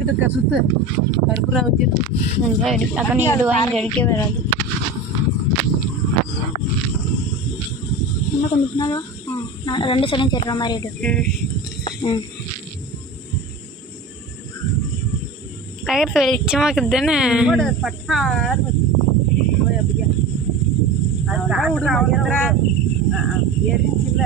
கிட்ட சுத்து கருப்புரா வச்சு அக்கா நீ அது வாங்கி அடிக்க வராது இன்னும் கொஞ்சம் பின்னாலும் நான் 2 சைடும் சேர்ற மாதிரி இருக்கு கயிறு வெளிச்சமாக இருக்குது தானே பட்டார் எரிச்சுல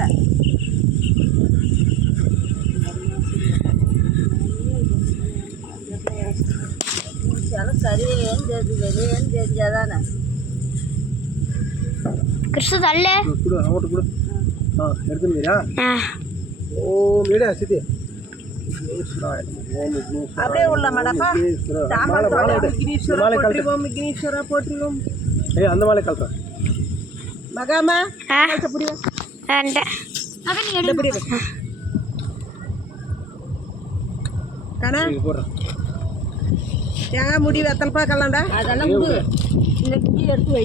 சரி வெளியேன்னு தெரிஞ்சாதானே கிறிஸ்து தள்ள அப்படியே உள்ள மடப்பா விக்னேஸ்வரா போட்டுருவோம் அந்த மாலை கலப்பேன் மகாமா தேங்காய் முடி வெத்தல் பார்க்கலாம்டா அதெல்லாம் இந்த குடி எடுத்து வை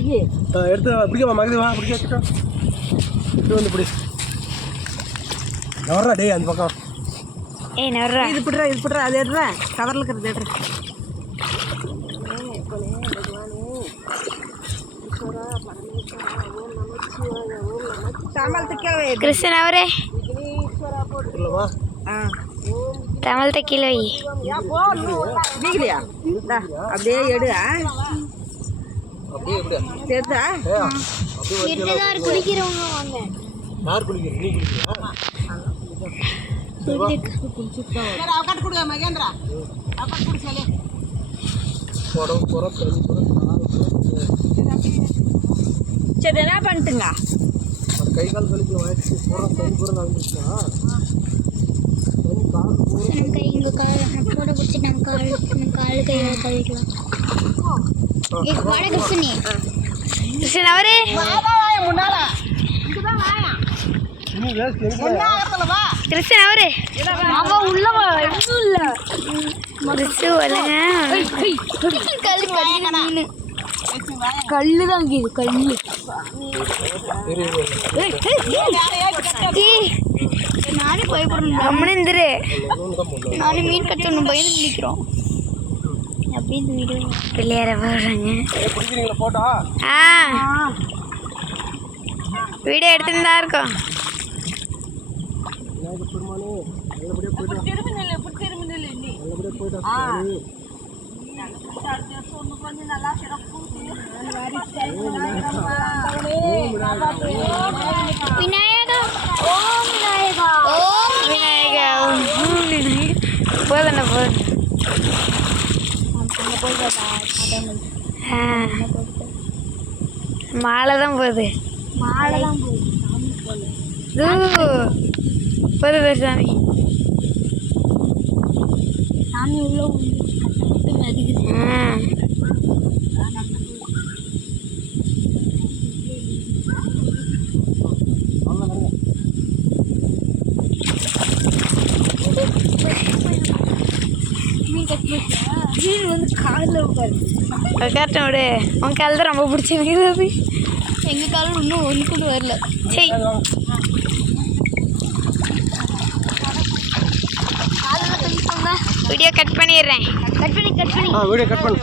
எடுத்து பிடிக்கவா மகதி வா பிடிக்க வச்சுட்டோம் வந்து பிடி நவரா டே அந்த பக்கம் இது பிடுறா அது எடுறா கவரில் இருக்கிறது எடுறா கிருஷ்ணன் அவரே தமிழ்கிட்ட கீழே வை வீகலையா அப்படியே எடு சேர்த்தா குடிக்கிறவங்க வாங்க யார் குளிக்கிற நீ குளிக்கிறியா அவகாட்டு கொடுங்க மகேந்திரா அவகாட்டு கொடு சொல்லு சரி என்ன பண்ணிட்டுங்க கை கால் கழிக்க வாய்ச்சி போகிறோம் கை பூரா நடந்துச்சுன்னா இங்கே கால் போட பிடிச்சி நம்ம கால் கையில் கழுவிக்கலாம் கிருஷ்ணி கிருஷ்ணன் அவரே முன்னால கிருஷ்ணன் அவரே உள்ள கிறிஸ்து வரங்க கல்லு தான் இது கல்லு நானே பயப்படணும் நம்மளுந்துரு நானே மீன் கட்டணும் பயந்து நிற்கிறோம் அப்படியே இந்த வீடியோ பிள்ளையார போடுறாங்க வீடியோ எடுத்துன்னு தான் இருக்கோம் விநாயகா ஓம் விநாயகா ஓம் விநாயகா ஓம் விநாயகா போதண்ணா மாலை தான் போகுது போகுது சாமி சாமி உள்ள மீன் வந்து காலில் உட்காரு கேட்டேன் விடு உன் கால் தான் ரொம்ப பிடிச்சிருக்குது எங்கள் காலம் இன்னும் ஒன்றுக்கு வரல சரி வீடியோ கட் பண்ணிடுறேன் கட் பண்ணி வீடியோ கட் பண்ணு